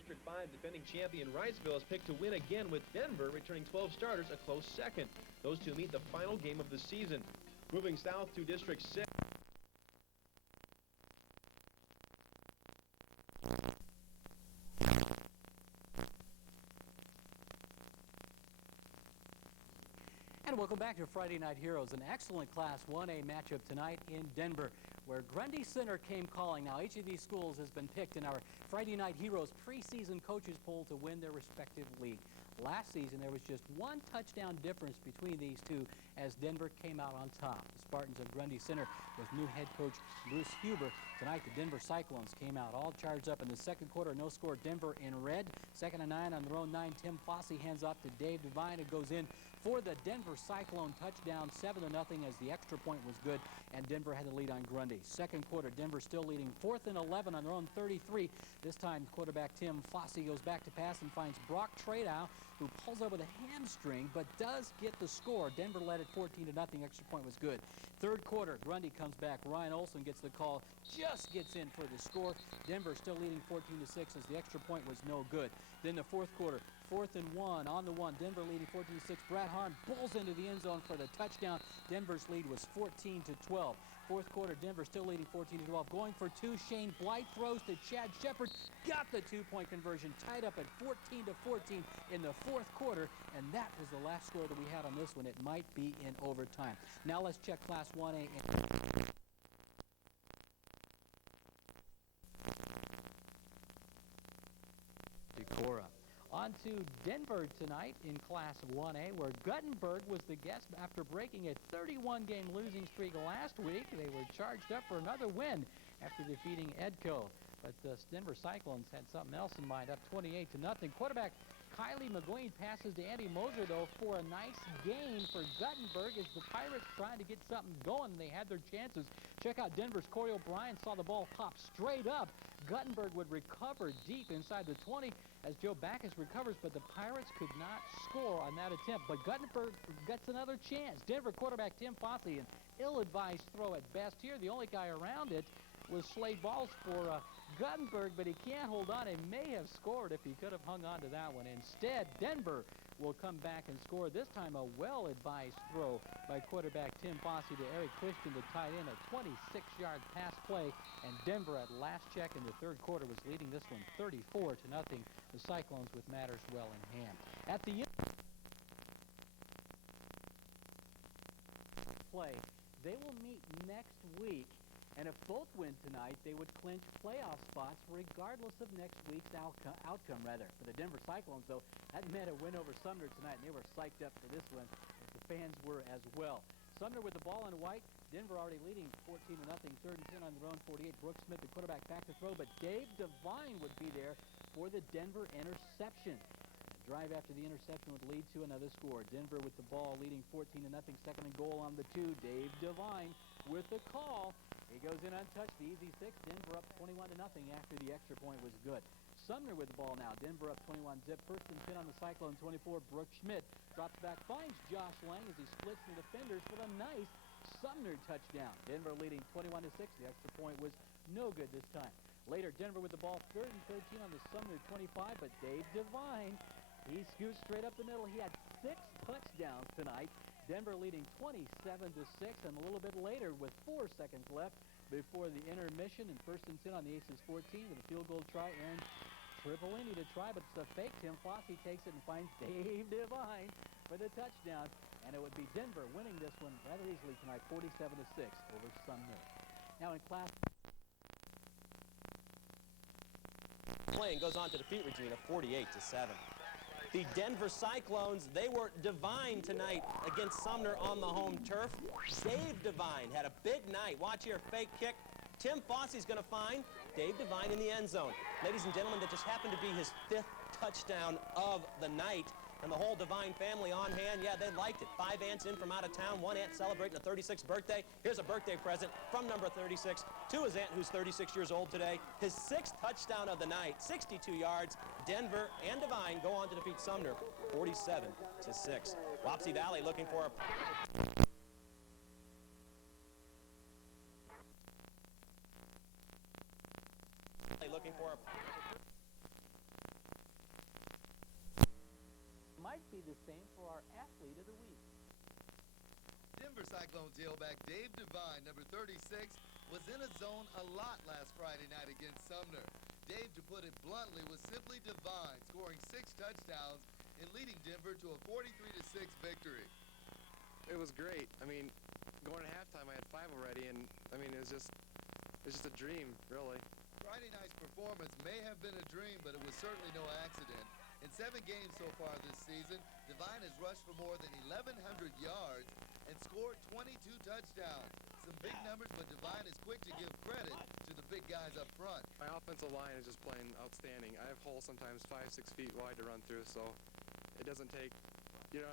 District 5 defending champion Riceville is picked to win again, with Denver returning 12 starters a close second. Those two meet the final game of the season. Moving south to District 6. And welcome back to Friday Night Heroes, an excellent Class 1A matchup tonight in Denver, where Grundy Center came calling. Now, each of these schools has been picked in our Friday Night Heroes preseason coaches poll to win their respective league. Last season, there was just one touchdown difference between these two as Denver came out on top. The Spartans of Grundy Center with new head coach Bruce Huber. Tonight, the Denver Cyclones came out all charged up in the second quarter. No score, Denver in red. 2nd and 9 on their own 9. Tim Fossey hands off to Dave Devine. It goes in for the Denver Cyclone touchdown, 7-0 as the extra point was good, and Denver had the lead on Grundy. Second quarter, Denver still leading. 4th and 11 on their own 33. This time, quarterback Tim Fossey goes back to pass and finds Brock Tradow, who pulls up with a hamstring, but does get the score. Denver led at 14-0. Extra point was good. Third quarter, Grundy comes back. Ryan Olson gets the call, just gets in for the score. Denver still leading 14-6 as the extra point was no good. Then the fourth quarter, 4th and 1 on the 1. Denver leading 14-6. Brad Harm pulls into the end zone for the touchdown. Denver's lead was 14-12. Fourth quarter, Denver still leading 14-12. Going for 2. Shane Blight throws to Chad Shepard. Got the 2-point conversion. Tied up at 14-14 in the fourth quarter. And that was the last score that we had on this one. It might be in overtime. Now let's check Class 1A. Decorah. On to Denver tonight in Class 1A, where Guttenberg was the guest after breaking a 31-game losing streak last week. They were charged up for another win after defeating Edco. But the Denver Cyclones had something else in mind, up 28-0. Quarterback Kylie McGueen passes to Andy Moser, though, for a nice gain for Guttenberg as the Pirates trying to get something going. They had their chances. Check out Denver's Corey O'Brien, saw the ball pop straight up. Guttenberg would recover deep inside the 20 as Joe Backus recovers, but the Pirates could not score on that attempt. But Guttenberg gets another chance. Denver quarterback Tim Fossey, an ill-advised throw at best here. The only guy around it was Slade Balls for Guttenberg, but he can't hold on. He may have scored if he could have hung on to that one. Instead, Denver will come back and score. This time a well-advised throw by quarterback Tim Fossey to Eric Christian to tie in a 26-yard pass play. And Denver, at last check in the third quarter, was leading this one 34-0. The Cyclones with matters well in hand. At the play, they will meet next week. And if both win tonight, they would clinch playoff spots regardless of next week's outcome. For the Denver Cyclones, though, that meant a win over Sumner tonight, and they were psyched up for this one, as the fans were as well. Sumner with the ball in white. Denver already leading 14-0. 3rd and 10 on their own 48. Brooks Smith, the quarterback, back to throw, but Dave Devine would be there for the Denver interception. The drive after the interception would lead to another score. Denver with the ball leading 14-0. 2nd and goal on the 2. Dave Devine with the call. He goes in untouched, the easy 6. Denver up 21-0 after the extra point was good. Sumner with the ball now. Denver up 21-zip. 1st and 10 on the Cyclone 24. Brooks Schmidt drops back, finds Josh Lang as he splits the defenders for a nice Sumner touchdown. Denver leading 21-6. The extra point was no good this time. Later, Denver with the ball 3rd and 13 on the Sumner 25, but Dave Devine, he scoots straight up the middle. He had 6 touchdowns tonight. Denver leading 27-6, and a little bit later with 4 seconds left before the intermission, and 1st and 10 on the Aces 14 with a field goal try. Aaron Tripolini to try, but it's a fake. Tim Fossey takes it and finds Dave Devine for the touchdown, and it would be Denver winning this one rather easily tonight, 47-6 over Sumner. Now in Class playing goes on to defeat Regina 48-7. The Denver Cyclones, they were divine tonight against Sumner on the home turf. Dave Devine had a big night. Watch here, fake kick. Tim Fossey's going to find Dave Devine in the end zone. Ladies and gentlemen, that just happened to be his 5th touchdown of the night. And the whole Devine family on hand, yeah, they liked it. 5 aunts in from out of town, 1 aunt celebrating a 36th birthday. Here's a birthday present from number 36 to his aunt, who's 36 years old today. His 6th touchdown of the night, 62 yards. Denver and Devine go on to defeat Sumner 47-6. Wapsie Valley looking for a... the same for our Athlete of the Week. Denver Cyclones tailback Dave Devine, number 36, was in a zone a lot last Friday night against Sumner. Dave, to put it bluntly, was simply divine, scoring 6 touchdowns and leading Denver to a 43-6 victory. It was great. I mean, going to halftime, I had 5 already, and I mean, it was just a dream, really. Friday night's performance may have been a dream, but it was certainly no accident. In 7 games so far this season, Devine has rushed for more than 1,100 yards and scored 22 touchdowns. Some big numbers, but Devine is quick to give credit to the big guys up front. My offensive line is just playing outstanding. I have holes sometimes 5-6 feet wide to run through, so it doesn't take. You don't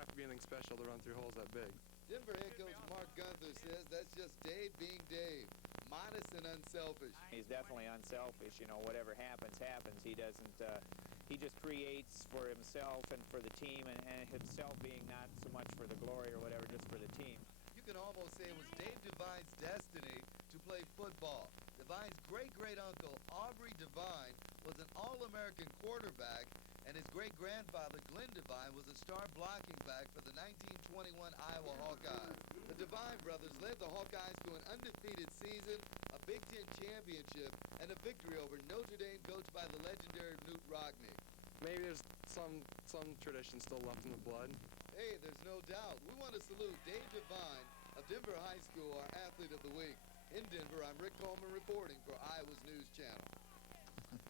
have to be anything special to run through holes that big. Denver head coach Mark Gunther says that's just Dave being Dave, modest and unselfish. He's definitely unselfish. You know, whatever happens, happens. He doesn't. He just creates for himself and for the team, and himself being not so much for the glory or whatever, just for the team. You can almost say it was Dave Devine's destiny to play football. Devine's great-great-uncle, Aubrey Devine, was an All-American quarterback, and his great-grandfather, Glenn Devine, was a star blocking back for the 1921 Iowa Hawkeyes. The Devine brothers led the Hawkeyes to an undefeated season, a Big Ten championship, and a victory over Notre Dame coached by the legendary Knute Rockne. Maybe there's some tradition still left in the blood. Hey, there's no doubt. We want to salute Dave Devine of Denver High School, our Athlete of the Week. In Denver, I'm Rick Coleman reporting for Iowa's News Channel.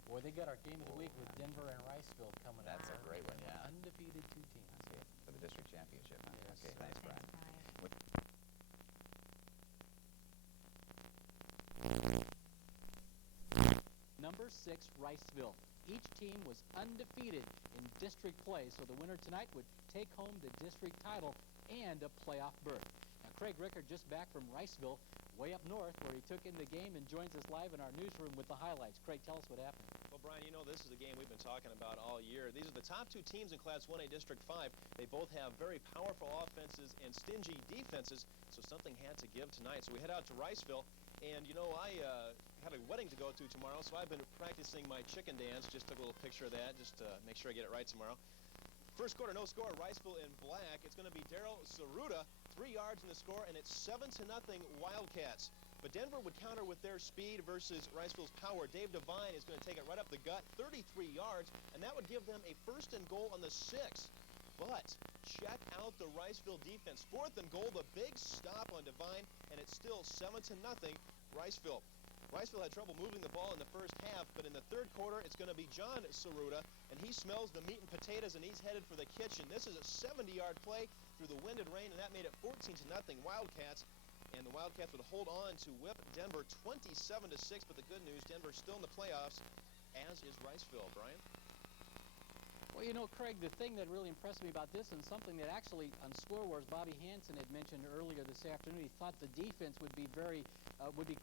Boy, they got our game of the week with Denver and Riceville coming up. That's a great one, yeah. Undefeated 2 teams. Okay, for the district championship. Huh? Yes. Okay, thanks, Brian. Number 6, Riceville. Each team was undefeated in district play, so the winner tonight would take home the district title and a playoff berth. Now, Craig Rickard just back from Riceville, way up north, where he took in the game and joins us live in our newsroom with the highlights. Craig, tell us what happened. Well, Brian, you know this is a game we've been talking about all year. These are the top 2 teams in Class 1A District 5. They both have very powerful offenses and stingy defenses, so something had to give tonight. So we head out to Riceville, and, you know, I had a wedding to go to tomorrow, so I've been practicing my chicken dance. Just took a little picture of that, just to make sure I get it right tomorrow. First quarter, no score. Riceville in black. It's going to be Daryl Saruta, 3 yards in the score, and it's 7-0 Wildcats. But Denver would counter with their speed versus Riceville's power. Dave Devine is going to take it right up the gut, 33 yards, and that would give them a 1st and goal on the 6. But check out the Riceville defense. 4th and goal, the big stop on Devine, and it's still 7-0 Riceville. Riceville had trouble moving the ball in the first half, but in the 3rd quarter, it's going to be John Saruta, and he smells the meat and potatoes, and he's headed for the kitchen. This is a 70-yard play through the wind and rain, and that made it 14-0 Wildcats. And the Wildcats would hold on to whip Denver 27-6, but the good news, Denver's still in the playoffs, as is Riceville. Brian? Well, you know, Craig, the thing that really impressed me about this, and something that actually on Score Wars Bobby Hansen had mentioned earlier this afternoon, he thought the defense would be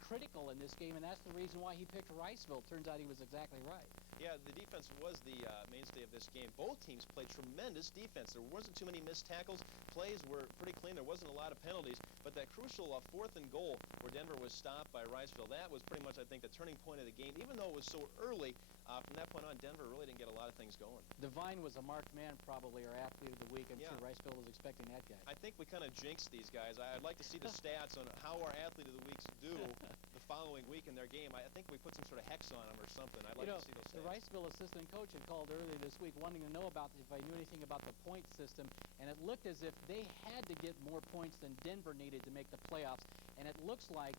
critical in this game, and that's the reason why he picked Riceville. Turns out he was exactly right. Yeah, the defense was the mainstay of this game. Both teams played tremendous defense. There wasn't too many missed tackles. Plays were pretty clean. There wasn't a lot of penalties. But that crucial 4th and goal where Denver was stopped by Riceville, that was pretty much, I think, the turning point of the game. Even though it was so early, from that point on, Denver really didn't get a lot of things going. Devine was a marked man, probably, our Athlete of the Week. I'm Yeah. sure Riceville was expecting that guy. I think we kind of jinxed these guys. I'd like to see the stats on how our Athlete of the Weeks do the following week in their game. I think we put some sort of hex on them or something. I'd like to see those the stats. Riceville assistant coach had called earlier this week wanting to know about if I knew anything about the point system, and it looked as if they had to get more points than Denver needed to make the playoffs, and it looks like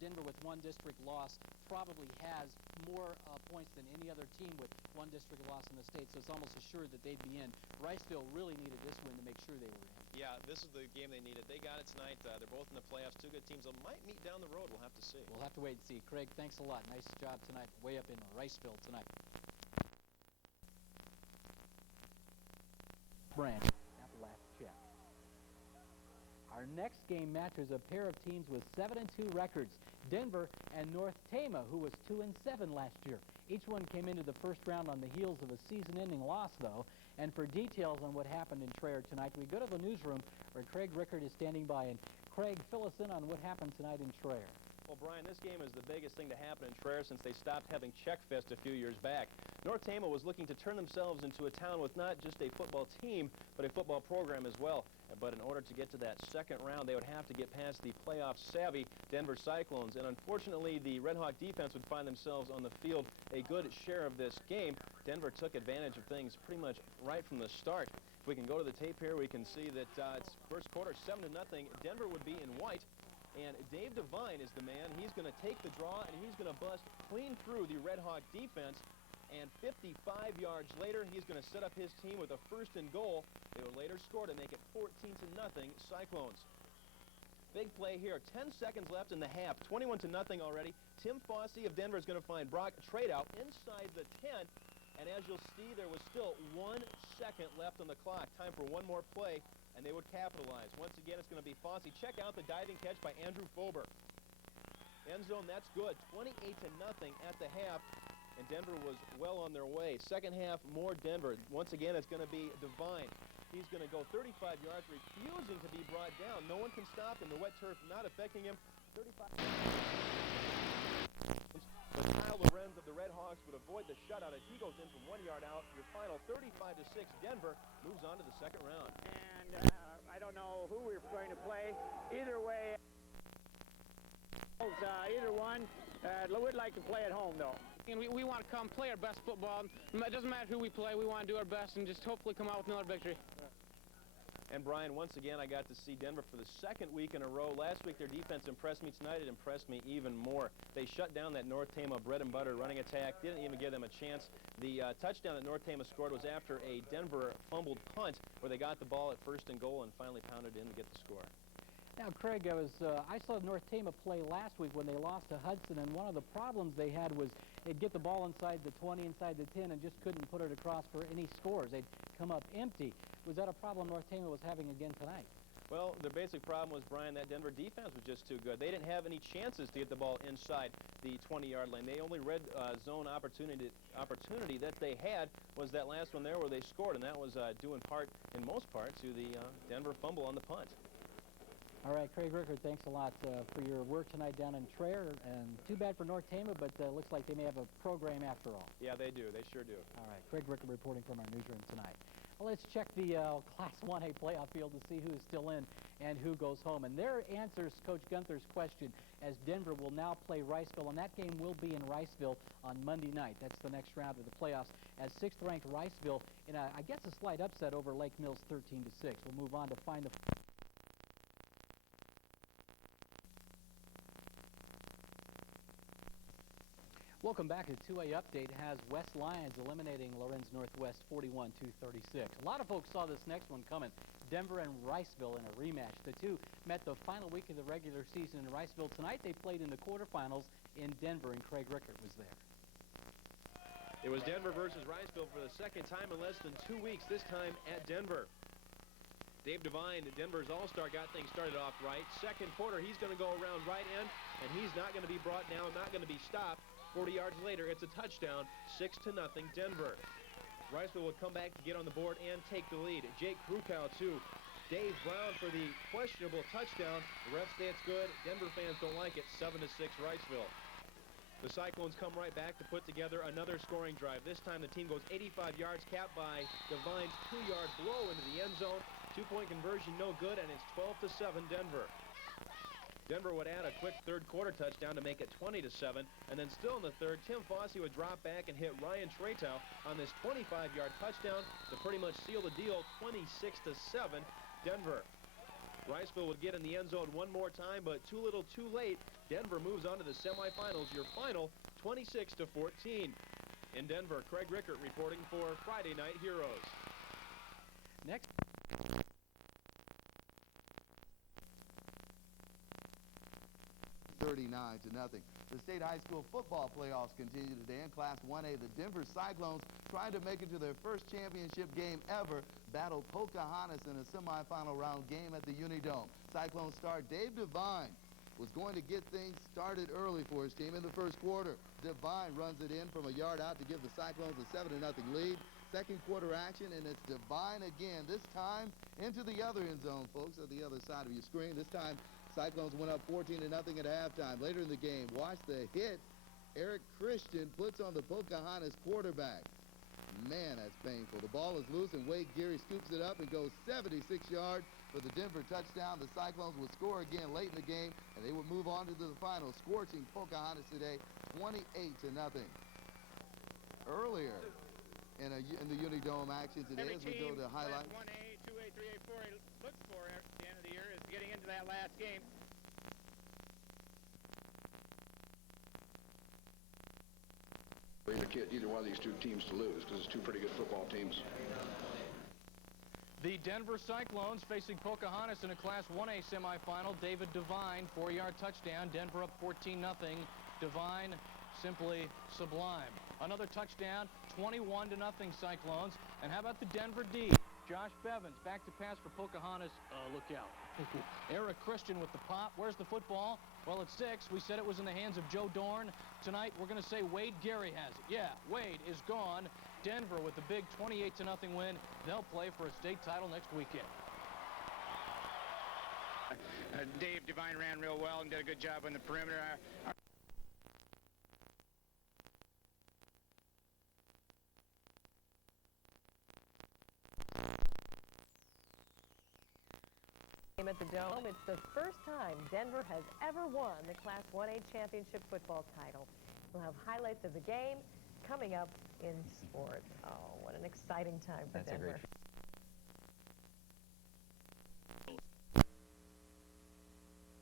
Denver, with 1 district loss, probably has more points than any other team with 1 district loss in the state, so it's almost assured that they'd be in. Riceville really needed this win to make sure they were in. Yeah, this is the game they needed. They got it tonight. They're both in the playoffs. 2 good teams. They might meet down the road. We'll have to see. We'll have to wait and see. Craig, thanks a lot. Nice job tonight, way up in Riceville tonight. Branch, Appalachia. Our next game matches a pair of teams with 7-2 records, Denver and North Tama, who was 2-7 last year. Each one came into the first round on the heels of a season-ending loss, though. And for details on what happened in Traer tonight, we go to the newsroom where Craig Rickard is standing by. And Craig, fill us in on what happened tonight in Traer. Well, Brian, this game is the biggest thing to happen in Traer since they stopped having Czech Fest a few years back. North Tama was looking to turn themselves into a town with not just a football team, but a football program as well. But in order to get to that second round, they would have to get past the playoff-savvy Denver Cyclones. And unfortunately, the Red Hawk defense would find themselves on the field a good share of this game. Denver took advantage of things pretty much right from the start. If we can go to the tape here, we can see that it's first quarter, 7-0. Denver would be in white. And Dave Devine is the man. He's going to take the draw, and he's going to bust clean through the Red Hawk defense. And 55 yards later, he's going to set up his team with a first and goal. They would later score to make it 14-0 Cyclones. Big play here. 10 seconds left in the half. 21-0 already. Tim Fossey of Denver is going to find Brock Tradow inside the 10. And as you'll see, there was still 1 second left on the clock. Time for one more play, and they would capitalize. Once again, it's going to be Fossey. Check out the diving catch by Andrew Fober. End zone, that's good. 28-0 at the half, and Denver was well on their way. Second half, more Denver. Once again, it's going to be Devine. He's going to go 35 yards, refusing to be brought down. No one can stop him. The wet turf not affecting him. 35. Kyle Lorenz of the Red Hawks would avoid the shutout as he goes in from 1 yard out. Your final 35-6. Denver moves on to the second round. And I don't know who we're going to play. Either way, either one. Would like to play at home, though. And we want to come play our best football. It doesn't matter who we play. We want to do our best and just hopefully come out with another victory. And, Brian, once again, I got to see Denver for the second week in a row. Last week, their defense impressed me. Tonight, it impressed me even more. They shut down that North Tama bread-and-butter running attack, didn't even give them a chance. The touchdown that North Tama scored was after a Denver fumbled punt where they got the ball at first and goal and finally pounded in to get the score. Now, Craig, I saw North Tama play last week when they lost to Hudson, and one of the problems they had was they'd get the ball inside the 20, inside the 10, and just couldn't put it across for any scores. They'd come up empty. Was that a problem North Tama was having again tonight? Well, the basic problem was, Brian, that Denver defense was just too good. They didn't have any chances to get the ball inside the 20-yard line. The only red zone opportunity that they had was that last one there where they scored, and that was due in part, in most part, to the Denver fumble on the punt. All right, Craig Rickard, thanks a lot for your work tonight down in Traer. And too bad for North Tama, but looks like they may have a program after all. Yeah, they do. They sure do. All right, Craig Rickard reporting from our newsroom tonight. Well, let's check the Class 1A playoff field to see who's still in and who goes home. And there answers Coach Gunther's question, as Denver will now play Riceville, and that game will be in Riceville on Monday night. That's the next round of the playoffs, as 6th-ranked Riceville in I guess a slight upset over Lake Mills 13-6. We'll move on to find the... Welcome back. A 2A update has West Lions eliminating Lorenz Northwest 41-36. A lot of folks saw this next one coming. Denver and Riceville in a rematch. The two met the final week of the regular season in Riceville. Tonight they played in the quarterfinals in Denver, and Craig Rickard was there. It was Denver versus Riceville for the second time in less than 2 weeks, this time at Denver. Dave Devine, Denver's all-star, got things started off right. Second quarter, he's going to go around right end, and he's not going to be brought down, not going to be stopped. 40 yards later, it's a touchdown, 6-0 Denver. Riceville will come back to get on the board and take the lead. Jake Krukow to Dave Brown for the questionable touchdown. The refs say it's good. Denver fans don't like it. 7-6 Riceville. The Cyclones come right back to put together another scoring drive. This time the team goes 85 yards, capped by Devine's 2-yard blow into the end zone. Two-point conversion, no good, and it's 12-7 Denver. Denver would add a quick third-quarter touchdown to make it 20-7, and then still in the third, Tim Fossey would drop back and hit Ryan Tretow on this 25-yard touchdown to pretty much seal the deal, 26-7 Denver. Riceville would get in the end zone one more time, but too little too late. Denver moves on to the semifinals. Your final, 26-14. In Denver, Craig Rickard reporting for Friday Night Heroes. Next. 39-0. The state high school football playoffs continue today in Class 1A. The Denver Cyclones, trying to make it to their first championship game ever, battled Pocahontas in a semifinal round game at the Unidome. Cyclone star Dave Devine was going to get things started early for his team in the first quarter. Devine runs it in from a yard out to give the Cyclones a 7-0 lead. Second quarter action, and it's Devine again, this time into the other end zone, folks, at the other side of your screen. This time Cyclones went up 14-0 at halftime. Later in the game, watch the hit Eric Christian puts on the Pocahontas quarterback. Man, that's painful. The ball is loose, and Wade Geary scoops it up and goes 76 yards for the Denver touchdown. The Cyclones would score again late in the game, and they would move on to the final, scorching Pocahontas today 28-0. Earlier in the Unidome action today, as we go to highlights. 1A, 2A, 3A, 4A looks for at the end of the year is getting into that last game. Either one of these two teams to lose because it's two pretty good football teams. The Denver Cyclones facing Pocahontas in a Class 1A semifinal. David Devine, 4-yard touchdown. Denver up 14-0. Devine simply sublime. Another touchdown, 21-0 Cyclones. And how about the Denver D? Josh Bevins back to pass for Pocahontas. Look out. Eric Christian with the pop. Where's the football? Well, it's 6. We said it was in the hands of Joe Dorn. Tonight, we're going to say Wade Geary has it. Yeah, Wade is gone. Denver with the big 28-0 win. They'll play for a state title next weekend. Dave Devine ran real well and did a good job on the perimeter. At the Dome, it's the first time Denver has ever won the Class 1A championship football title. We'll have highlights of the game coming up in sports. Oh, what an exciting time for Denver.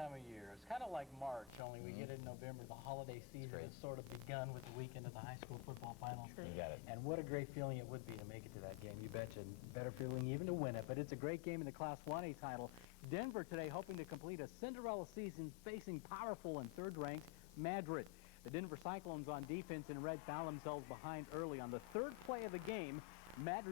Time of year. It's kind of like March, only we get it in November. The holiday season has sort of begun with the weekend of the high school football final. You got it. And what a great feeling it would be to make it to that game. You betcha. Better feeling even to win it. But it's a great game in the Class 1A title. Denver today hoping to complete a Cinderella season facing powerful and third-ranked Madrid. The Denver Cyclones on defense in red found themselves behind early on the third play of the game. Madrid